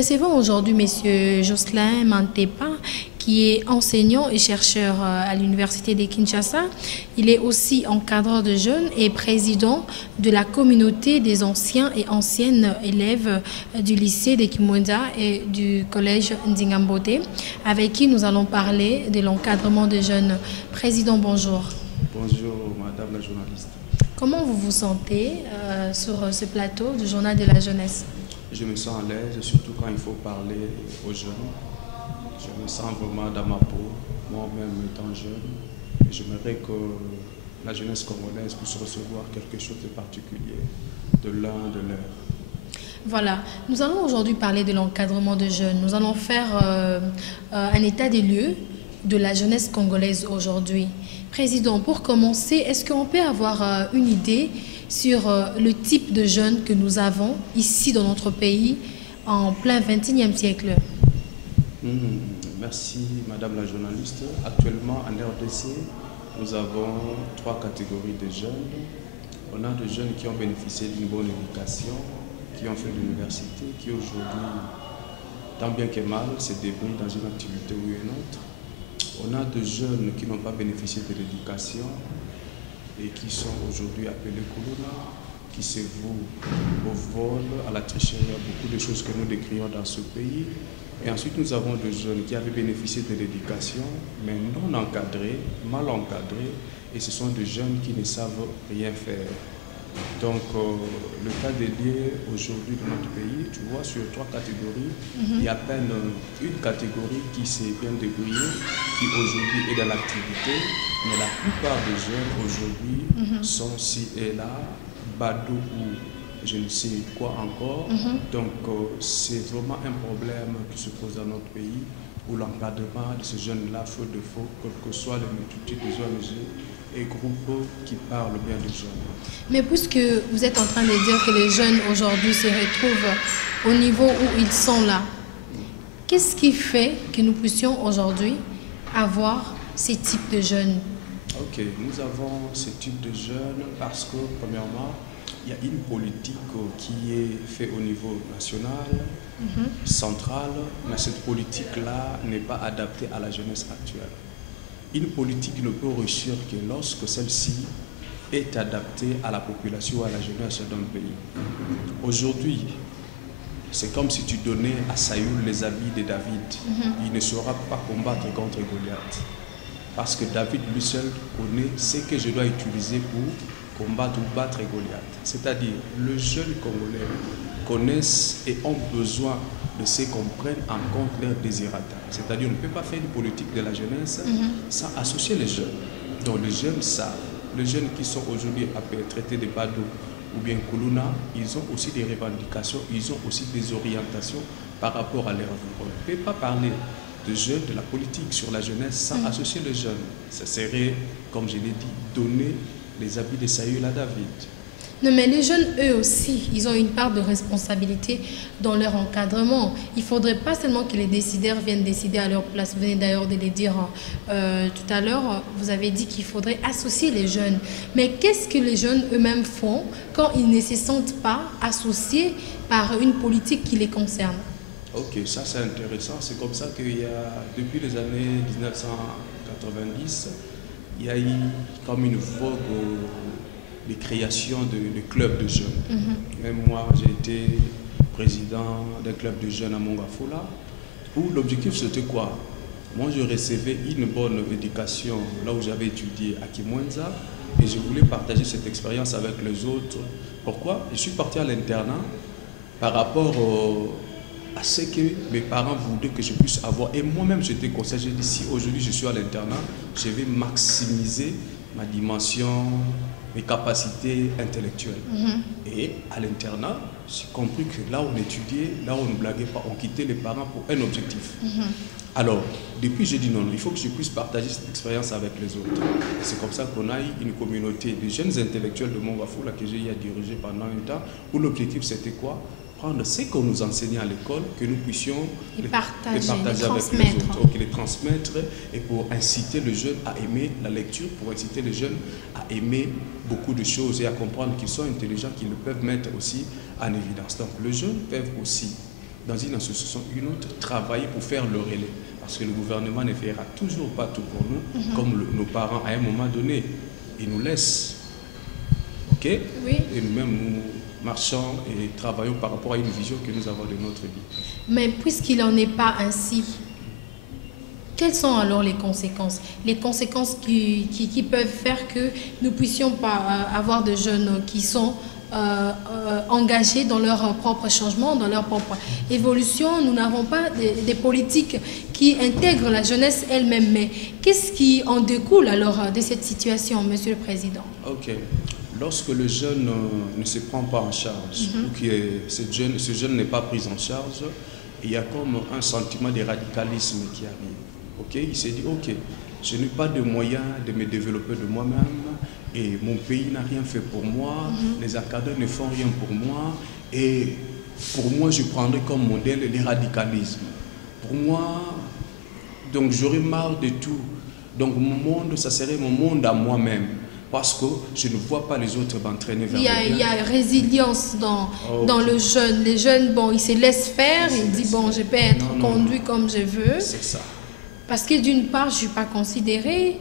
recevons aujourd'hui M. Jocelyn Mantepa, qui est enseignant et chercheur à l'Université de Kinshasa. Il est aussi encadreur de jeunes et président de la communauté des anciens et anciennes élèves du lycée de Kimwenza et du collège Ndingambote, avec qui nous allons parler de l'encadrement des jeunes. Président, bonjour. Bonjour, madame la journaliste. Comment vous vous sentez sur ce plateau du Journal de la jeunesse? Je me sens à l'aise, surtout quand il faut parler aux jeunes. Je me sens vraiment dans ma peau, moi-même étant jeune. Et j'aimerais que la jeunesse congolaise puisse recevoir quelque chose de particulier de l'un de leur. Voilà, nous allons aujourd'hui parler de l'encadrement de jeunes. Nous allons faire un état des lieux de la jeunesse congolaise aujourd'hui. Président, pour commencer, est-ce qu'on peut avoir une idée sur le type de jeunes que nous avons ici dans notre pays en plein XXIe siècle? Merci madame la journaliste. Actuellement en RDC, nous avons 3 catégories de jeunes. On a des jeunes qui ont bénéficié d'une bonne éducation, qui ont fait l'université, qui aujourd'hui, tant bien que mal, se débrouillent dans une activité ou une autre. On a des jeunes qui n'ont pas bénéficié de l'éducation et qui sont aujourd'hui appelés Kuluna, qui se vouent au vol, à la tricherie, à beaucoup de choses que nous décrions dans ce pays. Et ensuite, nous avons des jeunes qui avaient bénéficié de l'éducation, mais non encadrés, mal encadrés, et ce sont des jeunes qui ne savent rien faire. Donc, le cas des lieux aujourd'hui dans notre pays, tu vois, sur 3 catégories, il y a à peine une catégorie qui s'est bien débrouillée, qui aujourd'hui est dans l'activité, mais la plupart des jeunes aujourd'hui sont ci et là, badou ou je ne sais quoi encore. Donc, c'est vraiment un problème qui se pose dans notre pays, où l'encadrement de ces jeunes-là fait défaut, quel que soit les multitudes des ONG et groupes qui parlent bien des jeunes. Mais puisque vous êtes en train de dire que les jeunes aujourd'hui se retrouvent au niveau où ils sont là, qu'est-ce qui fait que nous puissions aujourd'hui avoir ces types de jeunes? Ok, nous avons ce type de jeunes parce que, premièrement, il y a une politique qui est faite au niveau national, central, mais cette politique-là n'est pas adaptée à la jeunesse actuelle. Une politique ne peut réussir que lorsque celle-ci est adaptée à la population, à la jeunesse d'un pays. Aujourd'hui, c'est comme si tu donnais à Saül les habits de David. Il ne saura pas combattre contre Goliath. Parce que David lui seul connaît ce que je dois utiliser pour combattre ou battre Goliath. C'est-à-dire, les jeunes Congolais connaissent et ont besoin de ce qu'on prenne en compte leurs désirata. C'est-à-dire, on ne peut pas faire une politique de la jeunesse sans associer les jeunes. Donc les jeunes savent. Les jeunes qui sont aujourd'hui traités de badou ou bien Kuluna, ils ont aussi des revendications, ils ont aussi des orientations par rapport à leur vie. On ne peut pas parler de jeunes, de la politique sur la jeunesse sans associer les jeunes. Ça serait, comme je l'ai dit, donner les habits de Saül à David. Non, mais les jeunes, eux aussi, ils ont une part de responsabilité dans leur encadrement. Il ne faudrait pas seulement que les décideurs viennent décider à leur place. Vous venez d'ailleurs de le dire tout à l'heure. Vous avez dit qu'il faudrait associer les jeunes. Mais qu'est-ce que les jeunes eux-mêmes font quand ils ne se sentent pas associés par une politique qui les concerne? Ok, ça c'est intéressant. C'est comme ça qu'il y a, depuis les années 1990, il y a eu comme une vogue de création de clubs de jeunes. Même moi, j'ai été président d'un club de jeunes à Mongafola, où l'objectif c'était quoi? Moi, je recevais une bonne éducation là où j'avais étudié à Kimwenza, et je voulais partager cette expérience avec les autres. Pourquoi? Je suis parti à l'internat par rapport à ce que mes parents voulaient que je puisse avoir. Et moi-même, j'étais conseiller. J'ai dit, si aujourd'hui je suis à l'internat, je vais maximiser ma dimension, mes capacités intellectuelles. Et à l'internat, j'ai compris que là où on étudiait, là où on ne blaguait pas, on quittait les parents pour un objectif. Alors, depuis, j'ai dit non, il faut que je puisse partager cette expérience avec les autres. Et c'est comme ça qu'on a eu une communauté de jeunes intellectuels de Mongafoula que j'ai eu à diriger pendant un temps, où l'objectif c'était quoi? Prendre ce qu'on nous enseignait à l'école, que nous puissions les partager avec les autres, les transmettre, et pour inciter les jeunes à aimer la lecture, pour inciter les jeunes à aimer beaucoup de choses et à comprendre qu'ils sont intelligents, qu'ils le peuvent mettre aussi en évidence. Donc les jeunes peuvent aussi dans une association ou une autre, travailler pour faire le relais. Parce que le gouvernement ne fera toujours pas tout pour nous, comme nos parents, à un moment donné, ils nous laissent. OK? Oui. Et nous-mêmes, nous marchons et travaillons par rapport à une vision que nous avons de notre vie. Mais puisqu'il n'en est pas ainsi, quelles sont alors les conséquences? Les conséquences qui peuvent faire que nous ne puissions pas avoir de jeunes qui sont engagés dans leur propre changement, dans leur propre évolution. Nous n'avons pas des politiques qui intègrent la jeunesse elle-même. Mais qu'est-ce qui en découle alors de cette situation, Monsieur le Président? OK. Lorsque le jeune ne se prend pas en charge, ou que ce jeune n'est pas pris en charge, il y a comme un sentiment de radicalisme qui arrive. OK? Il s'est dit, OK, je n'ai pas de moyens de me développer de moi-même et mon pays n'a rien fait pour moi, les académies ne font rien pour moi et pour moi, je prendrai comme modèle le radicalisme. Pour moi, donc j'aurais marre de tout. Donc mon monde, ça serait mon monde à moi-même. Parce que je ne vois pas les autres m'entraîner vers le bien. Il y a résilience dans le jeune. Les jeunes, bon, ils se laissent faire, ils disent, bon, je peux être conduit comme je veux. C'est ça. Parce que d'une part, je ne suis pas considérée.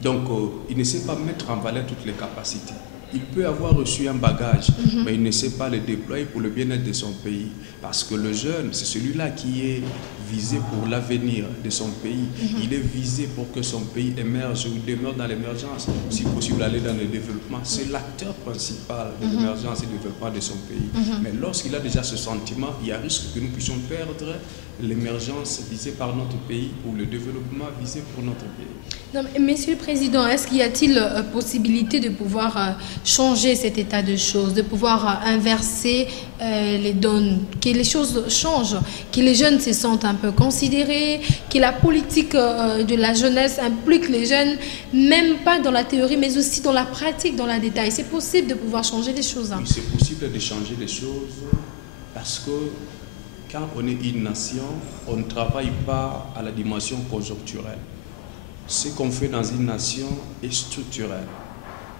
Donc, il ne sait pas mettre en valeur toutes les capacités. Il peut avoir reçu un bagage, mais il ne sait pas le déployer pour le bien-être de son pays. Parce que le jeune, c'est celui-là qui est visé pour l'avenir de son pays. Il est visé pour que son pays émerge ou demeure dans l'émergence, si possible aller dans le développement. C'est l'acteur principal de l'émergence et du développement de son pays. Mais lorsqu'il a déjà ce sentiment, il y a risque que nous puissions perdre l'émergence visée par notre pays ou le développement visé pour notre pays. Non, mais, Monsieur le Président, est-ce qu'il y a-t-il possibilité de pouvoir changer cet état de choses, de pouvoir inverser les donnes, que les choses changent, que les jeunes se sentent un peu considérés, que la politique de la jeunesse implique les jeunes, même pas dans la théorie, mais aussi dans la pratique, dans la détail. C'est possible de pouvoir changer les choses. Oui, c'est possible de changer les choses parce que quand on est une nation, on ne travaille pas à la dimension conjoncturelle. Ce qu'on fait dans une nation est structurel.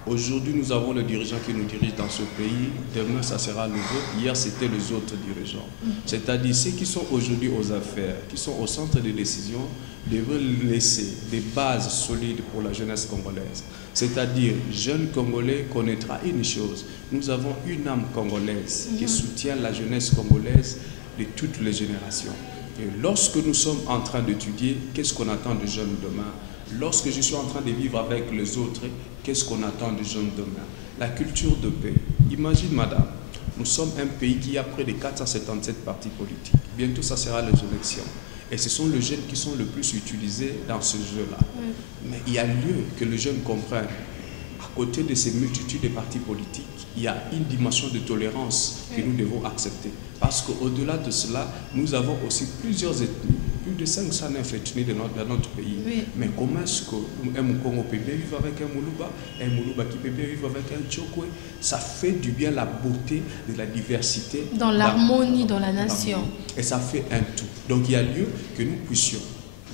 Aujourd'hui, nous avons le dirigeant qui nous dirige dans ce pays. Demain, ça sera les autres. Hier, c'était les autres dirigeants. C'est-à-dire ceux qui sont aujourd'hui aux affaires, qui sont au centre des décisions, devraient laisser des bases solides pour la jeunesse congolaise. C'est-à-dire, jeune Congolais connaîtra une chose. Nous avons une âme congolaise qui soutient la jeunesse congolaise de toutes les générations. Et lorsque nous sommes en train d'étudier, qu'est-ce qu'on attend des jeunes demain? Lorsque je suis en train de vivre avec les autres, qu'est-ce qu'on attend des jeunes demain? La culture de paix. Imagine, madame, nous sommes un pays qui a près de 477 partis politiques. Bientôt, ça sera les élections. Et ce sont les jeunes qui sont le plus utilisés dans ce jeu-là. Mais il y a lieu que les jeunes comprennent. À côté de ces multitudes de partis politiques, il y a une dimension de tolérance que nous devons accepter. Parce qu'au-delà de cela, nous avons aussi plusieurs ethnies, plus de 509 ethnies dans notre pays. Oui. Mais comment est-ce qu'un Mukongo peut bien vivre avec un Moulouba qui peut bien vivre avec un Tchokwe? Ça fait du bien la beauté de la diversité. Dans l'harmonie, dans la nation. Et ça fait un tout. Donc il y a lieu que nous puissions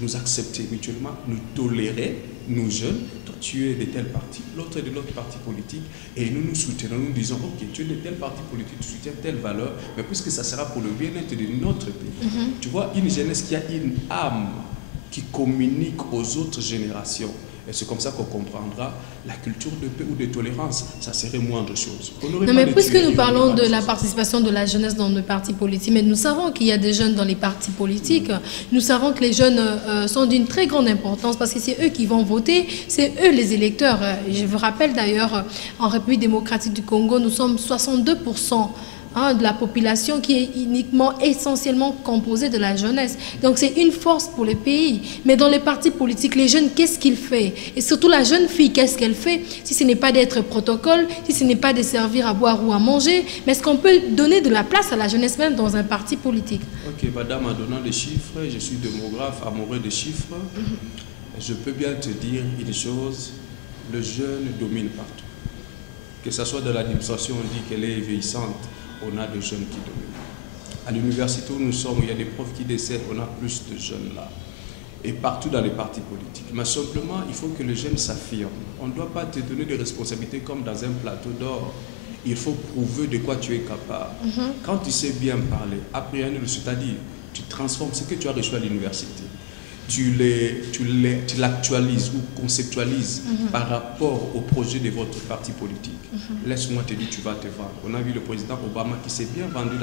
nous accepter mutuellement, nous tolérer, nous jeunes. Toi, tu es de tel parti, l'autre est de l'autre parti politique, et nous nous soutenons, nous disons, ok, tu es de tel parti politique, tu soutiens telle valeur, mais puisque ça sera pour le bien-être de notre pays. Tu vois, une jeunesse qui a une âme qui communique aux autres générations. Et c'est comme ça qu'on comprendra la culture de paix ou de tolérance. Ça serait moindre chose. Non, mais puisque nous parlons de la participation de la jeunesse dans les partis politiques, mais nous savons qu'il y a des jeunes dans les partis politiques. Nous savons que les jeunes sont d'une très grande importance parce que c'est eux qui vont voter, c'est eux les électeurs. Je vous rappelle d'ailleurs, en République démocratique du Congo, nous sommes 62% de la population qui est uniquement, essentiellement composée de la jeunesse. Donc c'est une force pour le pays. Mais dans les partis politiques, les jeunes, qu'est-ce qu'ils font? Et surtout la jeune fille, qu'est-ce qu'elle fait? Si ce n'est pas d'être protocole, si ce n'est pas de servir à boire ou à manger, mais est-ce qu'on peut donner de la place à la jeunesse même dans un parti politique? Ok, madame, en donnant des chiffres, je suis démographe, amoureux des chiffres. Je peux bien te dire une chose, le jeune domine partout. Que ce soit de l'administration, on dit qu'elle est vieillissante. On a des jeunes qui dominent. À l'université où nous sommes, il y a des profs qui décèdent, on a plus de jeunes là. Et partout dans les partis politiques. Mais simplement, il faut que les jeunes s'affirment. On ne doit pas te donner des responsabilités comme dans un plateau d'or. il faut prouver de quoi tu es capable. Quand tu sais bien parler, appréhender, c'est-à-dire tu transformes ce que tu as reçu à l'université, tu l'actualises ou conceptualises par rapport au projet de votre parti politique. Laisse-moi te dire, tu vas te vendre. On a vu le président Obama qui s'est bien vendu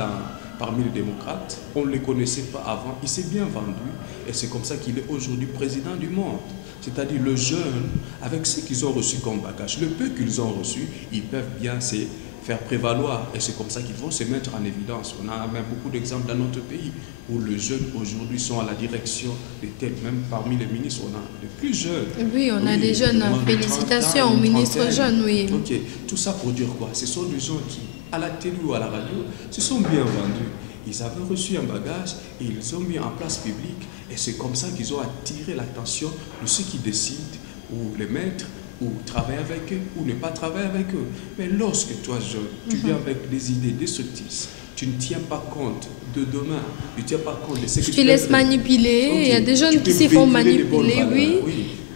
parmi les démocrates. On ne le connaissait pas avant, il s'est bien vendu et c'est comme ça qu'il est aujourd'hui président du monde. C'est-à-dire le jeune, avec ce qu'ils ont reçu comme bagage, le peu qu'ils ont reçu, ils peuvent bien se faire prévaloir et c'est comme ça qu'ils vont se mettre en évidence. On a même beaucoup d'exemples dans notre pays où les jeunes aujourd'hui sont à la direction de tels, même parmi les ministres, on a de plus jeunes. Oui, on a des jeunes, félicitations aux ministres jeunes, oui. Ok, tout ça pour dire quoi? Ce sont des gens qui, à la télé ou à la radio, se sont bien vendus. Ils avaient reçu un bagage et ils ont mis en place publique et c'est comme ça qu'ils ont attiré l'attention de ceux qui décident ou les maîtres ou travailler avec eux ou ne pas travailler avec eux. Mais lorsque toi, jeune, tu viens avec des idées destructrices, tu ne tiens pas compte de demain, tu ne tiens pas compte de ce que tu laisses manipuler, il y a des jeunes qui s'y font manipuler, oui.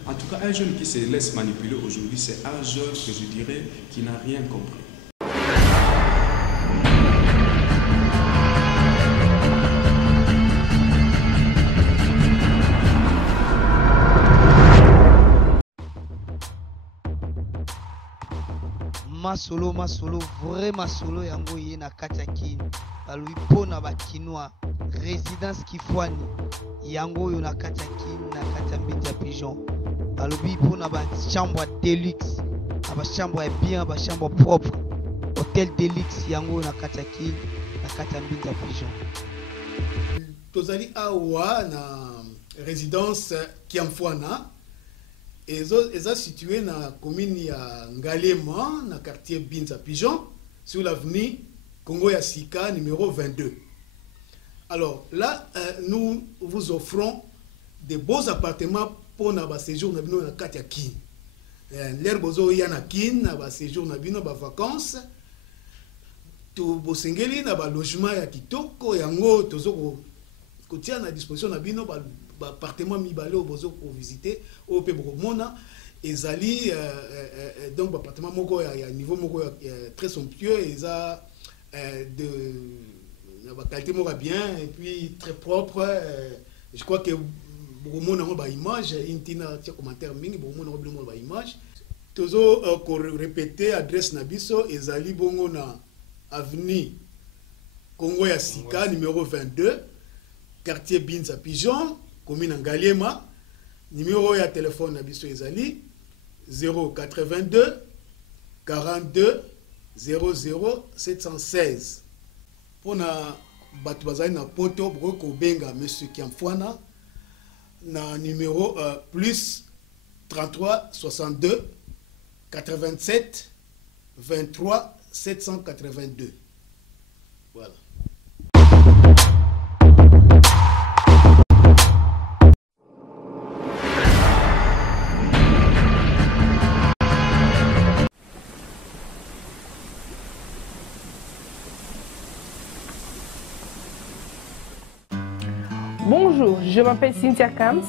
En tout cas, un jeune qui se laisse manipuler aujourd'hui, c'est un jeune que je dirais qui n'a rien compris. Masolo, vraiment solo yango ye na kati ya kini. Balui pona ba kinois, résidence Kifwani. Yango yo na kati ya kini, na kati ya mbiti ya pigeon. Balui pona ba chambre deluxe, ba chambre bien, ba chambre propre. Hôtel deluxe yango na kati ya kini, na kati ya mbiti ya pigeon. Tozali awa na résidence Kiamfwana. Ils sont situés dans la commune de Ngalema, dans le quartier Binza Pigeon, sur l'avenue Congo Yassika, numéro 22. Alors là, nous vous offrons des beaux appartements pour notre séjour dans le quartier Kin. L'herbozo y a na Kin, dans séjour dans les vacances. Tout bosengeli dans le logement ya kitoko, yango tozo kotia à disposition na bino appartement mibale au bozo pour visiter au pe mona ezali donc appartement moko ya niveau moko très somptueux eza de la qualité moko bien et puis très propre. Je crois que beaucoup mona ba image intina tia commentaire mingi beaucoup mona ba image tozo ko répéter adresse na biso ezali bongo na avenue Congo ya Sika numéro 22 quartier Binza Pigeon commune Ngalema. Numéro ya téléphone na biso ezali 082 42 00 716. Pona batu bazali na poto broko benga monsieur Kiamfwana na numéro plus 33 62 87 23 782. Voilà. Bonjour, je m'appelle Cynthia Kams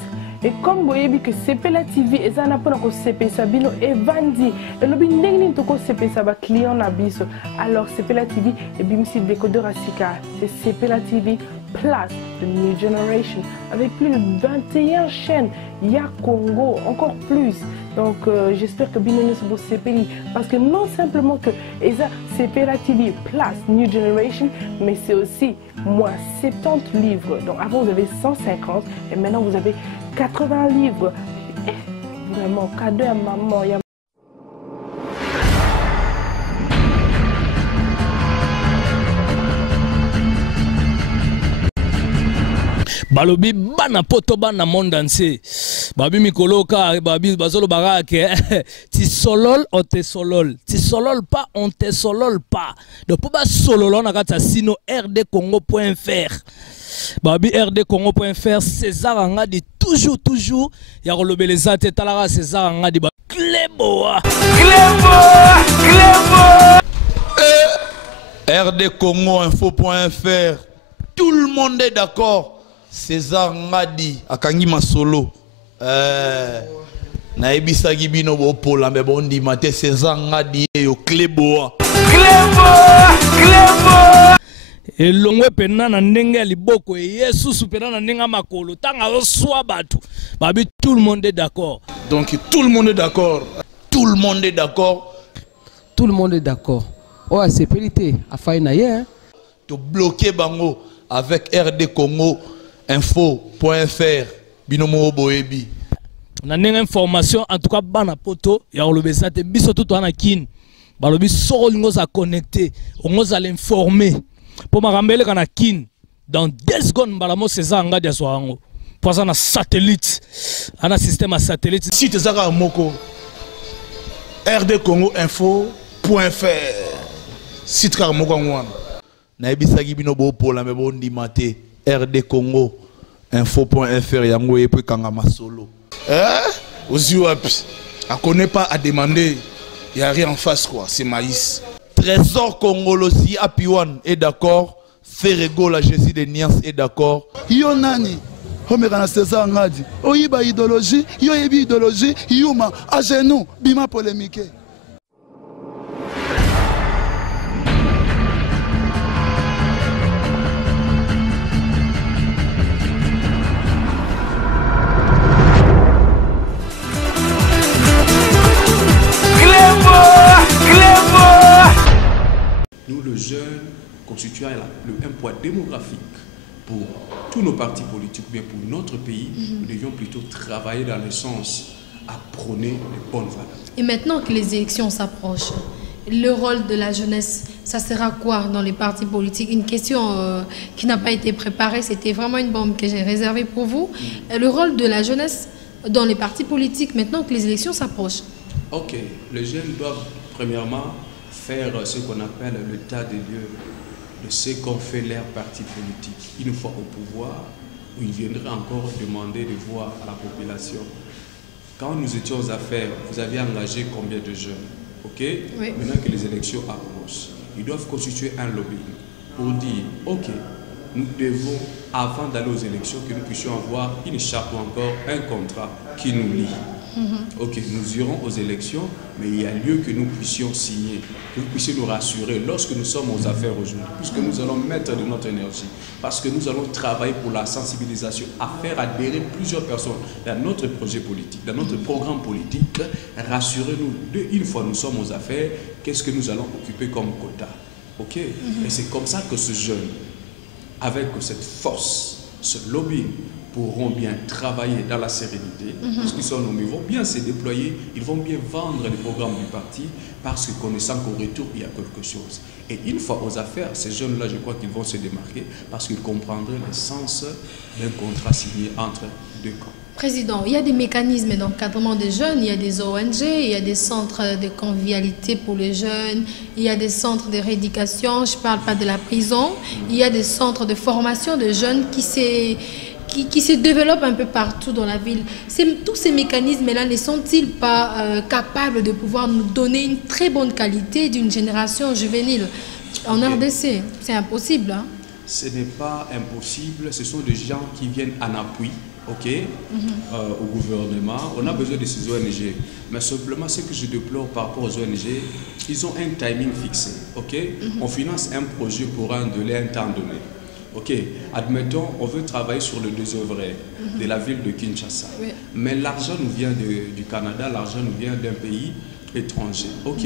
et comme vous voyez que Sepela TV est un appel à CP Sabino et Vandi et le bin toko CP Saba client nabiso. Alors Sepela TV et bimsi décodeur Asika, c'est Sepela TV Plus the New Generation avec plus de 21 chaînes. Il y a Congo encore plus. Donc j'espère que Binonis vous CPI parce que non simplement que Eza Sepela TV Plus New Generation, mais c'est aussi moins 70 livres. Donc avant vous avez 150 et maintenant vous avez 80 livres. Et vraiment cadeau à maman. Balobi bana poto bana monde entier. Babi mikoloka babi bazolo barake. Ti solol on te solol. Ti solol pas on te solol pas. Donc pour ba sololon na kata sino rdcongo.fr. Babi rdcongo.fr César Angadi toujours ya kolobeleza te talara César Angadi ba Cléboa rdcongo.info.fr. Tout le monde est d'accord. César Ngadi akangi masolo Na ebisaki bino bo pola me bondi mate sezanga di yo klebo. elongwe pena na ndenge ya liboko Yesu pena na ndenge makolo tanga oswa batu babi tout le monde est d'accord. Donc tout le monde est d'accord. Tout le monde est d'accord. Tout le monde est d'accord. Oh, c'est périté à faina hier. To bloquer bango avec RD Congo info.fr binomo boebi. Na ndenge information en tout cas bana poto ya olobesa te biso tout ana kin. Balobi soro lingo za connecter, on za l'informer. Pour marambele kana kin dans 2 secondes balamo César ngadi ya soango. Pour ça na satellite, ana système à satellite. Site zaka moko RD Congo info.fr site ka moko ngwana. Na ebisaki bino bo pola me bondi mate RD Congo info.fr yango epe kanga masolo. Ozi wapi? On connaît pas à demander. Il n'y a rien en face quoi, c'est maïs. Trésor Congolais Apiwan est d'accord. Ferrego la Jésus de Niance est d'accord. Yo nani? Homekana César ngadi. Oyiba idéologie, yo yebi idéologie, yuma à genoux, bima polémique. Nous, le jeune, constituant un poids démographique pour tous nos partis politiques, bien pour notre pays, nous devions plutôt travailler dans le sens à prôner les bonnes valeurs. Et maintenant que les élections s'approchent, le rôle de la jeunesse, ça sera quoi dans les partis politiques? Une question qui n'a pas été préparée, c'était vraiment une bombe que j'ai réservée pour vous. Le rôle de la jeunesse dans les partis politiques, maintenant que les élections s'approchent. Ok, les jeunes doivent premièrement faire ce qu'on appelle l'état des lieux de ce qu'ont fait leurs partis politiques. Une fois au pouvoir, où ils viendraient encore demander de voir à la population. Quand nous étions aux affaires, vous aviez engagé combien de jeunes? Ok. Oui. Maintenant que les élections approchent, ils doivent constituer un lobbying pour dire, ok, nous devons, avant d'aller aux élections, que nous puissions avoir une charte ou encore un contrat qui nous lie. Ok, nous irons aux élections, mais il y a lieu que nous puissions signer, que vous puissiez nous rassurer lorsque nous sommes aux affaires aujourd'hui, puisque nous allons mettre de notre énergie, parce que nous allons travailler pour la sensibilisation, à faire adhérer plusieurs personnes dans notre projet politique, dans notre programme politique. Rassurez-nous, une fois nous sommes aux affaires, qu'est-ce que nous allons occuper comme quota? Ok, et c'est comme ça que ce jeune, avec cette force, ce lobbying, pourront bien travailler dans la sérénité, parce qu'ils sont nommés, ils vont bien se déployer, ils vont bien vendre les programmes du parti, parce que connaissant qu'au retour, il y a quelque chose. Et une fois aux affaires, ces jeunes-là, je crois qu'ils vont se démarquer, parce qu'ils comprendraient le sens d'un contrat signé entre deux camps. Président, il y a des mécanismes d'encadrement des jeunes, il y a des ONG, il y a des centres de convivialité pour les jeunes, il y a des centres de rééducation, je ne parle pas de la prison, il y a des centres de formation de jeunes qui se développent un peu partout dans la ville. Tous ces mécanismes-là ne sont-ils pas capables de pouvoir nous donner une très bonne qualité d'une génération juvénile en RDC? C'est impossible. Hein? Ce n'est pas impossible, ce sont des gens qui viennent en appui. Au gouvernement, on a besoin de ces ONG, mais simplement ce que je déplore par rapport aux ONG, ils ont un timing fixé. On finance un projet pour un délai, un temps donné. Ok, admettons, on veut travailler sur le désœuvré de la ville de Kinshasa, mais l'argent nous vient du Canada, l'argent nous vient d'un pays étranger. Ok,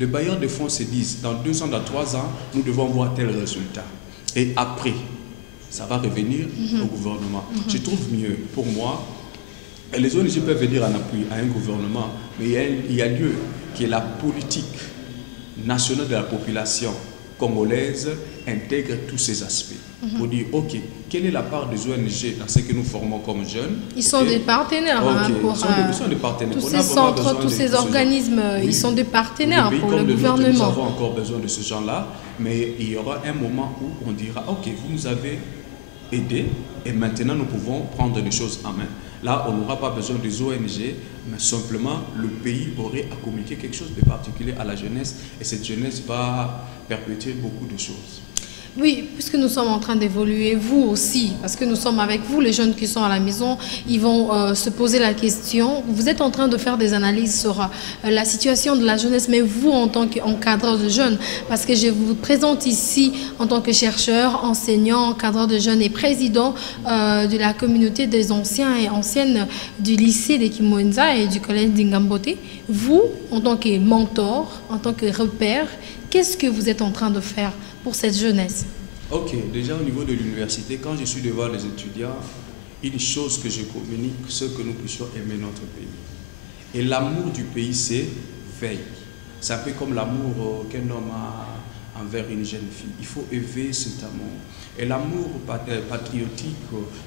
les bailleurs de fonds se disent, dans 2 ans, dans 3 ans, nous devons voir tel résultat. Et après, ça va revenir au gouvernement. Je trouve mieux, pour moi, et les ONG peuvent venir en appui à un gouvernement, mais il y a lieu que la politique nationale de la population congolaise intègre tous ces aspects. Pour dire, ok, quelle est la part des ONG dans ce que nous formons comme jeunes? Ils sont des partenaires pour ils sont des partenaires. Tous ces centres, tous ces organismes, ils sont des partenaires pour le gouvernement. Nous avons encore besoin de ce genre-là, mais il y aura un moment où on dira, ok, vous nous avez aidé et maintenant nous pouvons prendre les choses en main. Là, on n'aura pas besoin des ONG, mais simplement le pays aurait à communiquer quelque chose de particulier à la jeunesse et cette jeunesse va perpétuer beaucoup de choses. Oui, puisque nous sommes en train d'évoluer, vous aussi, parce que nous sommes avec vous, les jeunes qui sont à la maison, ils vont se poser la question. Vous êtes en train de faire des analyses sur la situation de la jeunesse, mais vous en tant qu'encadreur de jeunes, parce que je vous présente ici en tant que chercheur, enseignant, encadreur de jeunes et président de la communauté des anciens et anciennes du lycée de Kimwenza et du collège d'Ingambote. Vous, en tant que mentor, en tant que repère, qu'est-ce que vous êtes en train de faire pour cette jeunesse? Ok, déjà au niveau de l'université, quand je suis devant les étudiants, une chose que je communique, c'est que nous puissions aimer notre pays. Et l'amour du pays, c'est veille. C'est un peu comme l'amour qu'un homme a envers une jeune fille. Il faut éveiller cet amour. Et l'amour patriotique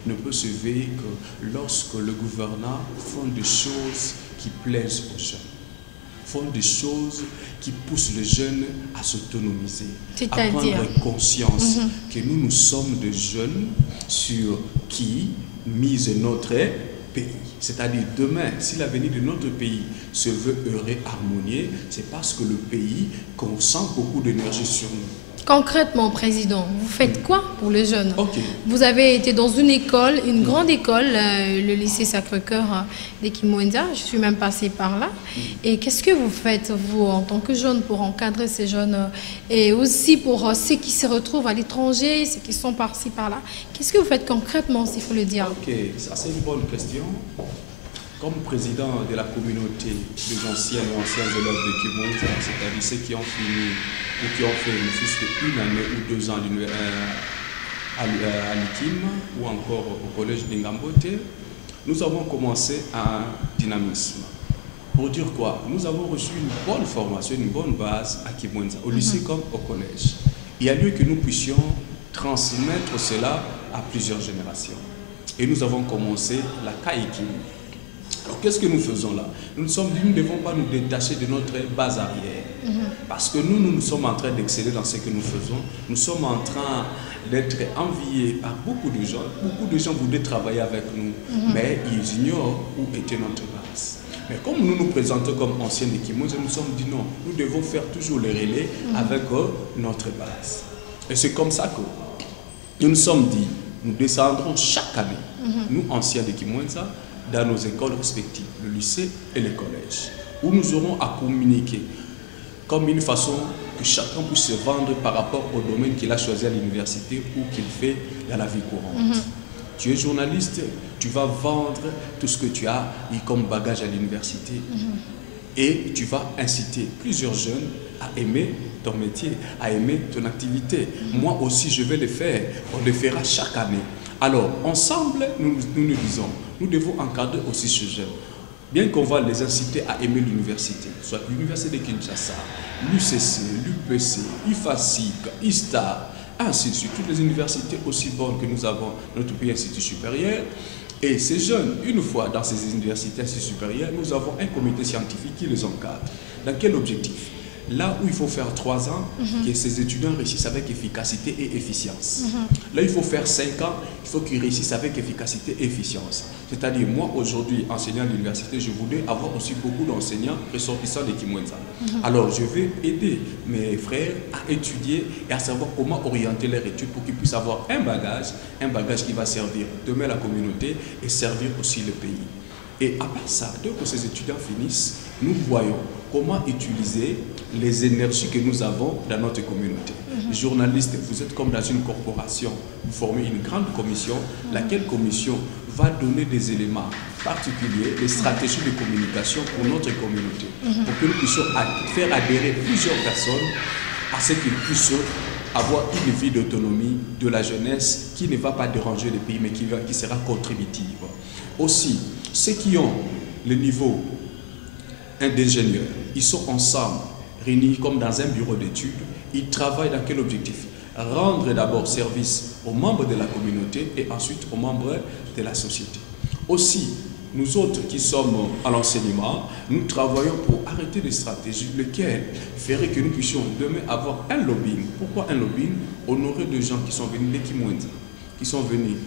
ne peut se veiller que lorsque le gouvernement font des choses qui plaisent aux jeunes. Font des choses qui poussent les jeunes à s'autonomiser, à prendre conscience que nous sommes des jeunes sur qui mise notre pays. C'est-à-dire demain, si l'avenir de notre pays se veut heureux, harmonieux, c'est parce que le pays concentre beaucoup d'énergie sur nous. Concrètement, Président, vous faites quoi pour les jeunes? Vous avez été dans une école, une grande école, le lycée Sacré-Cœur de Kimwenza. Je suis même passée par là. Et qu'est-ce que vous faites, vous, en tant que jeune, pour encadrer ces jeunes et aussi pour ceux qui se retrouvent à l'étranger, ceux qui sont par-ci, par-là? Qu'est-ce que vous faites concrètement, s'il faut le dire? Ok, ça c'est une bonne question. Comme président de la communauté des anciens et anciens élèves de Kimwenza, c'est-à-dire ceux qui ont fini ou qui ont fait ne fût-ce qu'une année ou 2 ans à l'IKIM ou encore au collège d'Ingambote, nous avons commencé un dynamisme. Pour dire quoi? Nous avons reçu une bonne formation, une bonne base à Kimwenza, au lycée comme au collège. Il y a lieu que nous puissions transmettre cela à plusieurs générations. Et nous avons commencé la Kaikim. Alors qu'est-ce que nous faisons là? Nous ne devons pas nous détacher de notre base arrière. Parce que nous sommes en train d'exceller dans ce que nous faisons. Nous sommes en train d'être enviés par beaucoup de gens. Beaucoup de gens voudraient travailler avec nous, mais ils ignorent où était notre base. Mais comme nous nous présentons comme anciens de Kimwenza, nous nous sommes dit non, nous devons faire toujours le relais avec notre base. Et c'est comme ça que nous nous sommes dit, nous descendrons chaque année, nous anciens de Kimwenza, dans nos écoles respectives, le lycée et les collèges, où nous aurons à communiquer comme une façon que chacun puisse se vendre par rapport au domaine qu'il a choisi à l'université ou qu'il fait dans la vie courante. Tu es journaliste, tu vas vendre tout ce que tu as eu comme bagage à l'université et tu vas inciter plusieurs jeunes à aimer ton métier, à aimer ton activité. Moi aussi, je vais le faire. On le fera chaque année. Alors, ensemble, nous disons, nous devons encadrer aussi ces jeunes. Bien qu'on va les inciter à aimer l'université, soit l'université de Kinshasa, l'UCC, l'UPC, IFASIC, ISTA, ainsi de suite, toutes les universités aussi bonnes que nous avons, notre pays institut supérieur. Et ces jeunes, une fois dans ces universités supérieures, nous avons un comité scientifique qui les encadre. Dans quel objectif? Là où il faut faire 3 ans, que ces étudiants réussissent avec efficacité et efficience. Là, il faut faire 5 ans, il faut qu'ils réussissent avec efficacité et efficience. C'est-à-dire, moi, aujourd'hui, enseignant à l'université, je voulais avoir aussi beaucoup d'enseignants ressortissants de Kimwenza. Alors, je vais aider mes frères à étudier et à savoir comment orienter leurs études pour qu'ils puissent avoir un bagage qui va servir demain la communauté et servir aussi le pays. Et à part ça, dès que ces étudiants finissent, nous voyons comment utiliser les énergies que nous avons dans notre communauté. Les journalistes, vous êtes comme dans une corporation, vous formez une grande commission, laquelle commission va donner des éléments particuliers, des stratégies de communication pour notre communauté, pour que nous puissions faire adhérer plusieurs personnes à ce qu'ils puissent avoir une vie d'autonomie de la jeunesse qui ne va pas déranger le pays, mais qui sera contributive. Aussi, ceux qui ont le niveau d'ingénieurs, ils sont ensemble, réunis comme dans un bureau d'études, ils travaillent dans quel objectif? Rendre d'abord service aux membres de la communauté et ensuite aux membres de la société. Aussi, nous autres qui sommes à l'enseignement, nous travaillons pour arrêter des stratégies, lesquelles feraient que nous puissions demain avoir un lobbying. Pourquoi un lobbying? Honorer des gens qui sont venus de Kimwenza, qui sont venus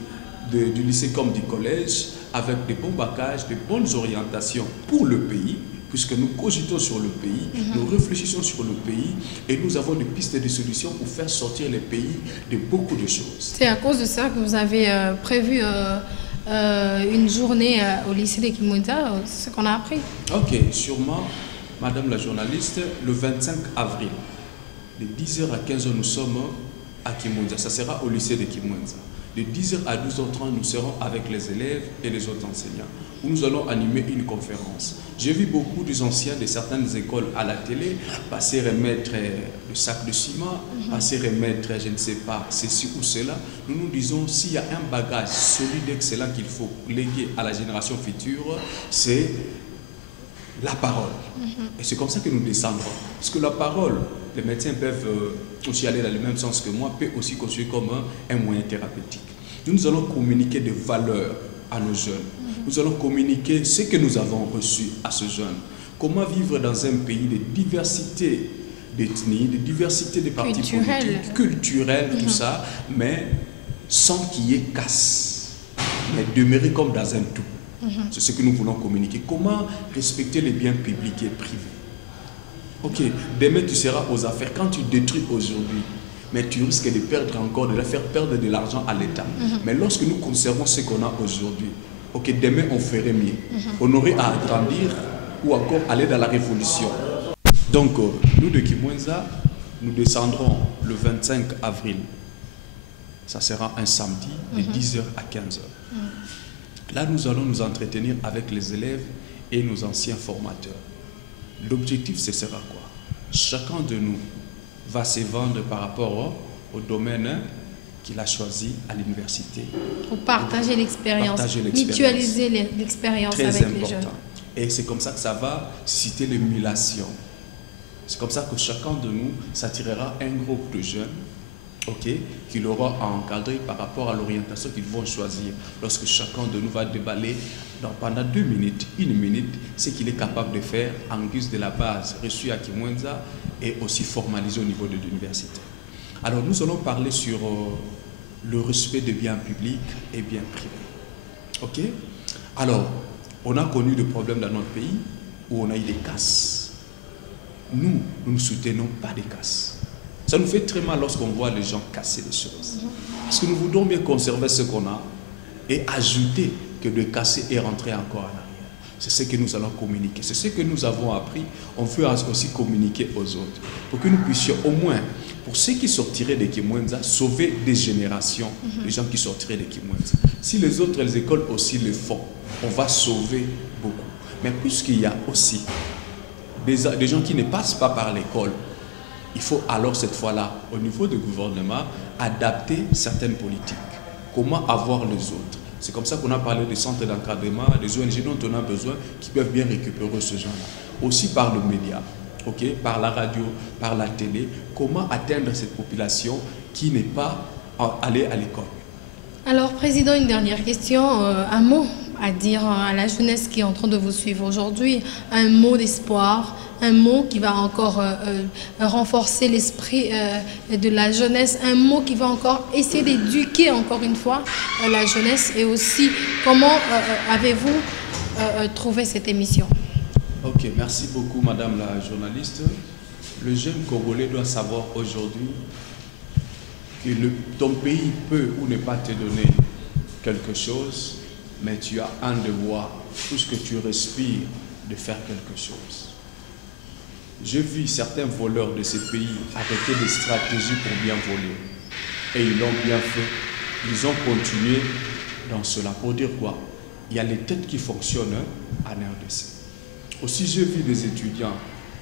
du lycée comme du collège, avec des bons bagages, de bonnes orientations pour le pays, puisque nous cogitons sur le pays, nous réfléchissons sur le pays et nous avons des pistes de solutions pour faire sortir les pays de beaucoup de choses. C'est à cause de ça que vous avez prévu une journée au lycée de Kimwenza, c'est ce qu'on a appris. Ok, sûrement, madame la journaliste, le 25 avril, de 10h à 15h, nous sommes à Kimwenza. Ça sera au lycée de Kimwenza. De 10h à 12h30, nous serons avec les élèves et les autres enseignants, où nous allons animer une conférence. J'ai vu beaucoup des anciens de certaines écoles à la télé passer remettre le sac de ciment, passer remettre, je ne sais pas, ceci ou cela. Nous nous disons, s'il y a un bagage solide, excellent qu'il faut léguer à la génération future, c'est la parole. Et c'est comme ça que nous descendrons. Parce que la parole, les médecins peuvent aussi aller dans le même sens que moi, peut aussi construire comme un moyen thérapeutique. Nous allons communiquer des valeurs à nos jeunes. Nous allons communiquer ce que nous avons reçu à ce jeune. Comment vivre dans un pays de diversité d'ethnie, de diversité de partis politiques, culturels, tout ça, mais sans qu'il y ait casse, mais demeurer comme dans un tout. C'est ce que nous voulons communiquer. Comment respecter les biens publics et privés? Ok, demain tu seras aux affaires. Quand tu détruis aujourd'hui, mais tu risques de perdre encore, de faire perdre de l'argent à l'État. Mais lorsque nous conservons ce qu'on a aujourd'hui, ok, demain on ferait mieux. On aurait à agrandir ou encore aller dans la révolution. Donc, nous de Kimwenza, nous descendrons le 25 avril. Ça sera un samedi de 10h à 15h. Là, nous allons nous entretenir avec les élèves et nos anciens formateurs. L'objectif, ce sera quoi? Chacun de nous va se vendre par rapport au domaine qu'il a choisi à l'université. Pour partager l'expérience, mutualiser l'expérience avec les jeunes. Et c'est comme ça que ça va susciter l'émulation. C'est comme ça que chacun de nous s'attirera un groupe de jeunes, ok, qu'il aura à encadrer par rapport à l'orientation qu'ils vont choisir. Lorsque chacun de nous va déballer pendant 2 minutes, 1 minute, ce qu'il est capable de faire en guise de la base reçue à Kimwenza et aussi formalisée au niveau de l'université. Alors nous allons parler sur le respect des biens publics et biens privés. Ok? Alors, on a connu des problèmes dans notre pays où on a eu des casses. Nous ne soutenons pas des casses. Ça nous fait très mal lorsqu'on voit les gens casser les choses. Parce que nous voudrons bien conserver ce qu'on a et ajouter que de casser et rentrer encore en arrière. C'est ce que nous allons communiquer. C'est ce que nous avons appris. On veut aussi communiquer aux autres. Pour que nous puissions au moins, pour ceux qui sortiraient de Kimwenza, sauver des générations, les gens qui sortiraient de Kimwenza. Si les autres les écoles aussi le font, on va sauver beaucoup. Mais puisqu'il y a aussi des gens qui ne passent pas par l'école, il faut alors cette fois-là, au niveau du gouvernement, adapter certaines politiques. Comment avoir les autres? C'est comme ça qu'on a parlé des centres d'encadrement, des ONG dont on a besoin, qui peuvent bien récupérer ce genre-là. Aussi par le média, okay, par la radio, par la télé. Comment atteindre cette population qui n'est pas allée à l'école? Alors, Président, une dernière question. Un mot à dire à la jeunesse qui est en train de vous suivre aujourd'hui. Un mot d'espoir, un mot qui va encore renforcer l'esprit de la jeunesse, un mot qui va encore essayer d'éduquer encore une fois la jeunesse. Et aussi, comment avez-vous trouvé cette émission? Ok, merci beaucoup Madame la journaliste. Le jeune Congolais doit savoir aujourd'hui que ton pays peut ou ne pas te donner quelque chose, mais tu as un devoir, puisque tu respires, de faire quelque chose. J'ai vu certains voleurs de ces pays arrêter des stratégies pour bien voler. Et ils l'ont bien fait. Ils ont continué dans cela. Pour dire quoi? Il y a les têtes qui fonctionnent en RDC. Aussi, j'ai vu des étudiants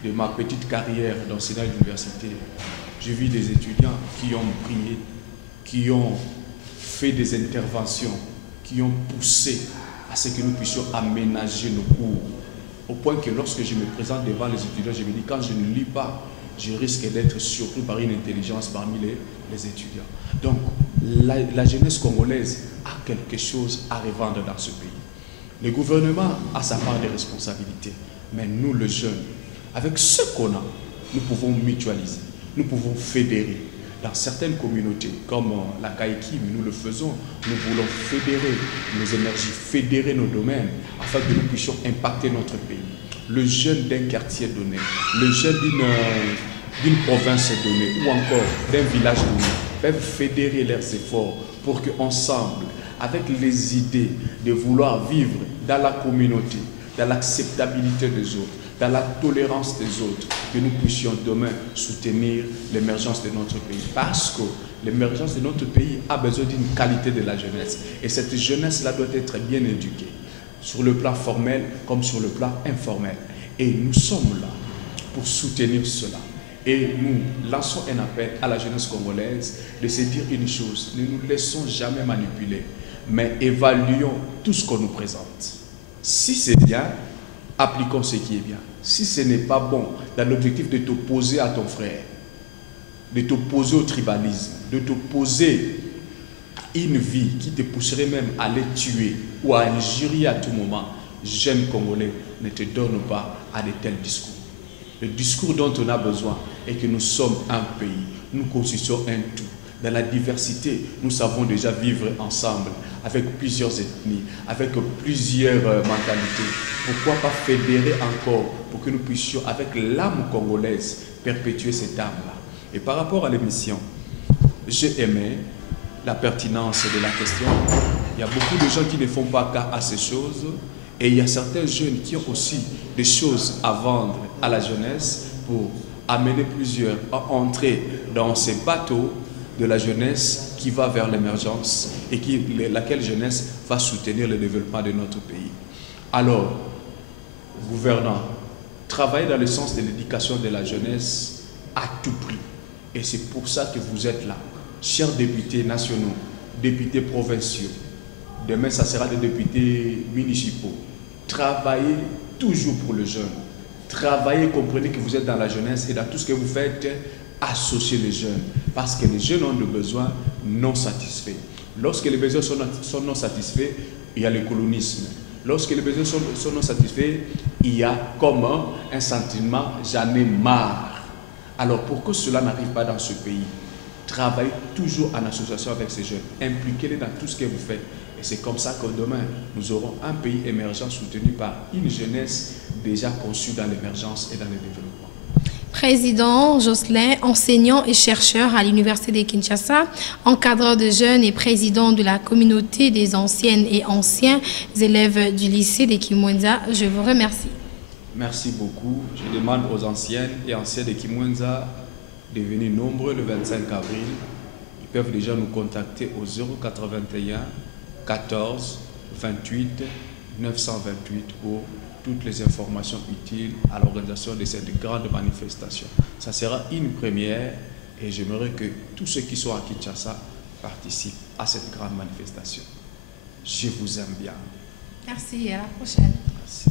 de ma petite carrière d'enseignant à l'université. J'ai vu des étudiants qui ont prié, qui ont fait des interventions, qui ont poussé à ce que nous puissions aménager nos cours. Au point que lorsque je me présente devant les étudiants, je me dis, quand je ne lis pas, je risque d'être surpris par une intelligence parmi les étudiants. Donc, la jeunesse congolaise a quelque chose à revendre dans ce pays. Le gouvernement a sa part de responsabilité, mais nous, les jeunes, avec ce qu'on a, nous pouvons mutualiser, nous pouvons fédérer. Dans certaines communautés, comme la Kaïkim, nous le faisons, nous voulons fédérer nos énergies, fédérer nos domaines, afin que nous puissions impacter notre pays. le jeune d'un quartier donné, le jeune d'une province donnée ou encore d'un village donné peuvent fédérer leurs efforts pour qu'ensemble, avec les idées de vouloir vivre dans la communauté, dans l'acceptabilité des autres, dans la tolérance des autres, que nous puissions demain soutenir l'émergence de notre pays. Parce que l'émergence de notre pays a besoin d'une qualité de la jeunesse. Et cette jeunesse-là doit être bien éduquée, sur le plan formel comme sur le plan informel. Et nous sommes là pour soutenir cela. Et nous lançons un appel à la jeunesse congolaise de se dire une chose: ne nous laissons jamais manipuler, mais évaluons tout ce qu'on nous présente. Si c'est bien, appliquons ce qui est bien. Si ce n'est pas bon, dans l'objectif de t'opposer à ton frère, de t'opposer au tribalisme, de t'opposer à une vie qui te pousserait même à les tuer ou à injurier à tout moment, jeunes Congolais, ne te donne pas à de tels discours. Le discours dont on a besoin est que nous sommes un pays, nous constituons un tout. Dans la diversité, nous savons déjà vivre ensemble, avec plusieurs ethnies, avec plusieurs mentalités. Pourquoi pas fédérer encore pour que nous puissions, avec l'âme congolaise, perpétuer cette âme-là? Et par rapport à l'émission, j'ai aimé la pertinence de la question. Il y a beaucoup de gens qui ne font pas cas à ces choses. Et il y a certains jeunes qui ont aussi des choses à vendre à la jeunesse pour amener plusieurs à entrer dans ces bateaux de la jeunesse qui va vers l'émergence et laquelle jeunesse va soutenir le développement de notre pays. Alors, gouvernants, travaillez dans le sens de l'éducation de la jeunesse à tout prix. Et c'est pour ça que vous êtes là. Chers députés nationaux, députés provinciaux, demain ça sera des députés municipaux. Travaillez toujours pour le jeune. Travaillez, comprenez que vous êtes dans la jeunesse et dans tout ce que vous faites, associez les jeunes. Parce que les jeunes ont des besoins non satisfaits. Lorsque les besoins sont non satisfaits, il y a le colonisme. Lorsque les besoins sont non satisfaits, il y a comme un sentiment « j'en ai marre ». Alors pour que cela n'arrive pas dans ce pays, travaillez toujours en association avec ces jeunes. Impliquez-les dans tout ce que vous faites. Et c'est comme ça que demain, nous aurons un pays émergent soutenu par une jeunesse déjà conçue dans l'émergence et dans le développement. Président Jocelyn, enseignant et chercheur à l'Université de Kinshasa, encadreur de jeunes et président de la communauté des anciennes et anciens élèves du lycée de Kimwenza, je vous remercie. Merci beaucoup. Je demande aux anciennes et anciens de Kimwenza de venir nombreux le 25 avril. Ils peuvent déjà nous contacter au 081 14 28 928 pour toutes les informations utiles à l'organisation de cette grande manifestation. Ça sera une première et j'aimerais que tous ceux qui sont à Kinshasa participent à cette grande manifestation. Je vous aime bien. Merci et à la prochaine. Merci.